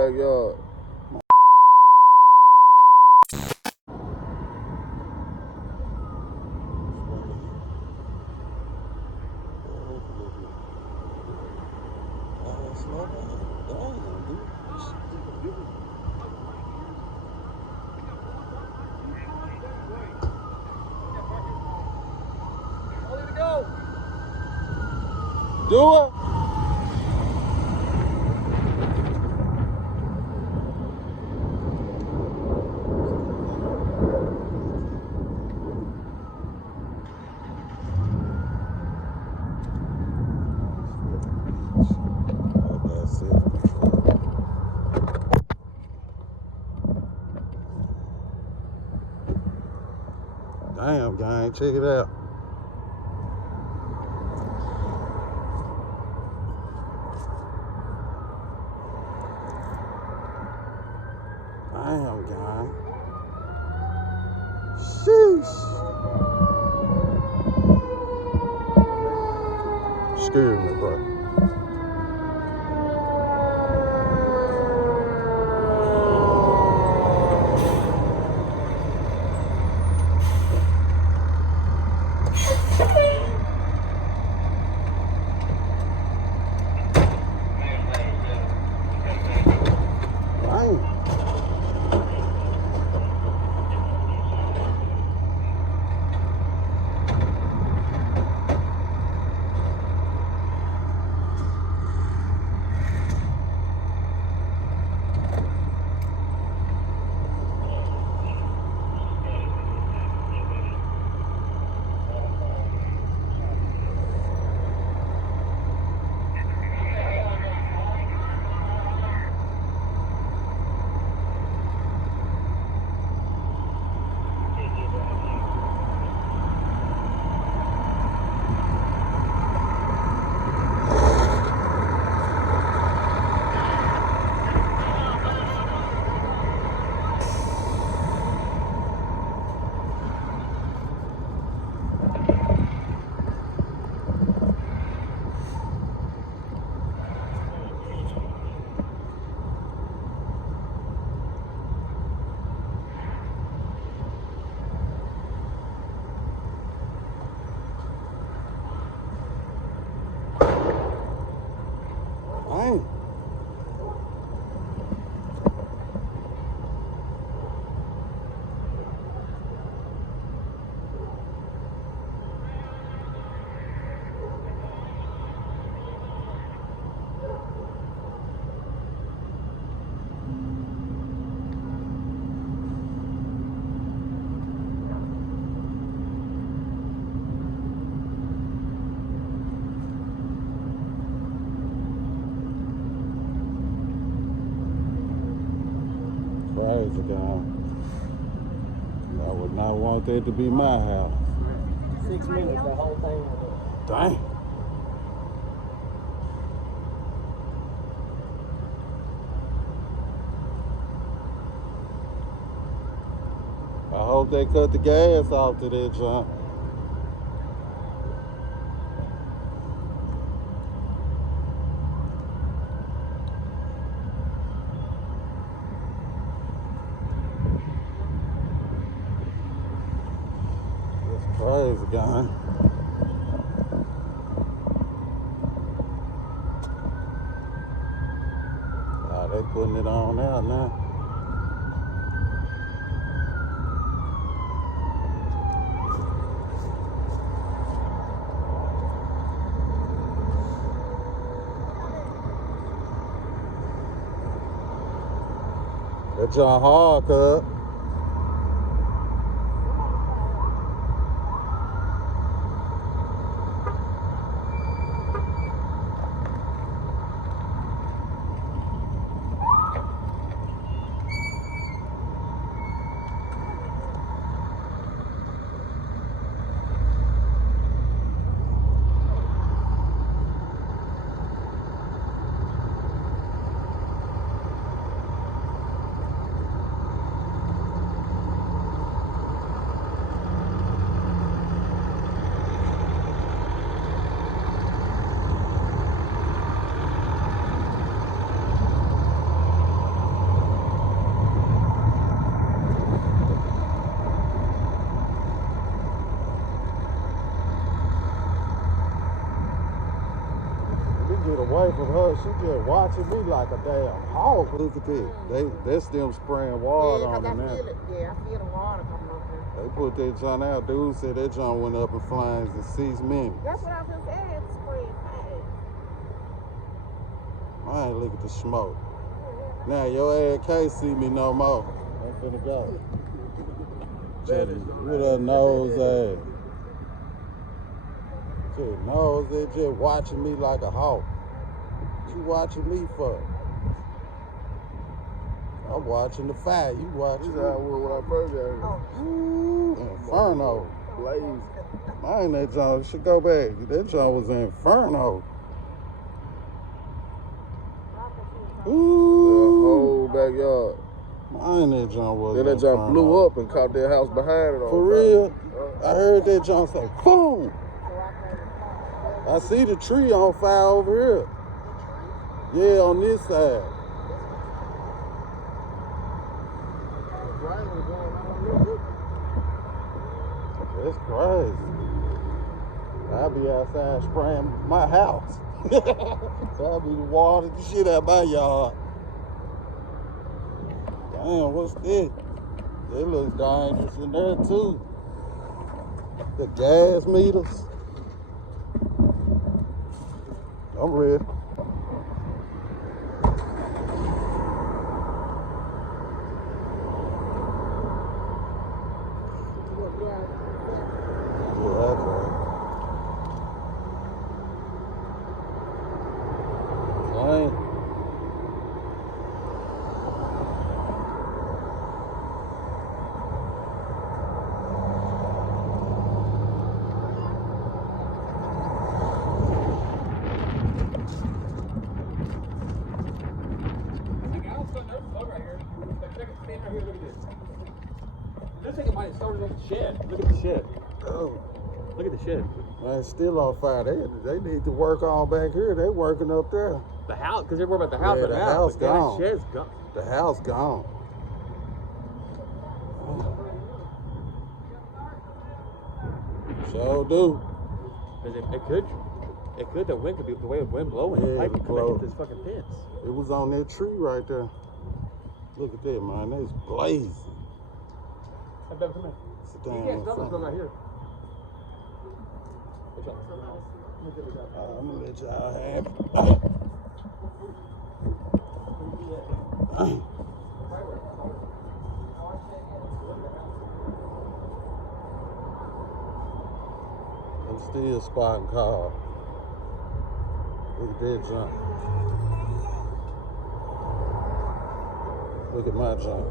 backyard. Do it. Damn, gang, check it out. Damn, gang. Sheesh. Scared me, bro. Crazy, guy. I would not want that to be my house. 6 minutes, the whole thing. Dang. I hope they cut the gas off to that junk. Crazy, guy. Oh, they putting it on out now. That's your hard cut. bro, she just watching me like a damn hawk. Look at this. That's them spraying water on her now. I feel the water coming up here. They put that John out. Dude said that John went up in flames in 6 minutes. That's what I was just saying. Spray fast. Man, look at the smoke. Now your ass can't see me no more. I'm finna go. With her nose ass. Just nose ass just watching me like a hawk. What you watching me for? I'm watching the fire. You watching This is how I was when I first got here. Ooh, Inferno. Blaze. Mine that John should go back. That John was Inferno. The Ooh. whole backyard. Mine that John was Then that Inferno. jump blew up and caught that house behind it on For fire. real? I heard that John say, boom. I see the tree on fire over here. Yeah, on this side. That's crazy. I'll be outside spraying my house. So I'll be watering the shit out my yard. Damn, what's this? It looks dangerous in there too. The gas meters. I'm ready. Yeah, that's right. Dang. Looks like it might have started on the shed. Look at the shed. Oh, Look at the shed. man, it's still on fire. They need to work on back here. They working up there. The house, because they're worried about the house Yeah, right the now. house but then gone. that shed's gone. The house gone. So do. Because it could, the wind could be, the way the wind blowing, Yeah, the pipe it could come blow. and hit this fucking fence. It was on that tree right there. Look at that, man. It's blazing. Hey, babe, come here. Sit You down can't in stop this front. one right here. I'm gonna let y'all have it. I'm still spotting cars. Look at that jump. Look at my jump.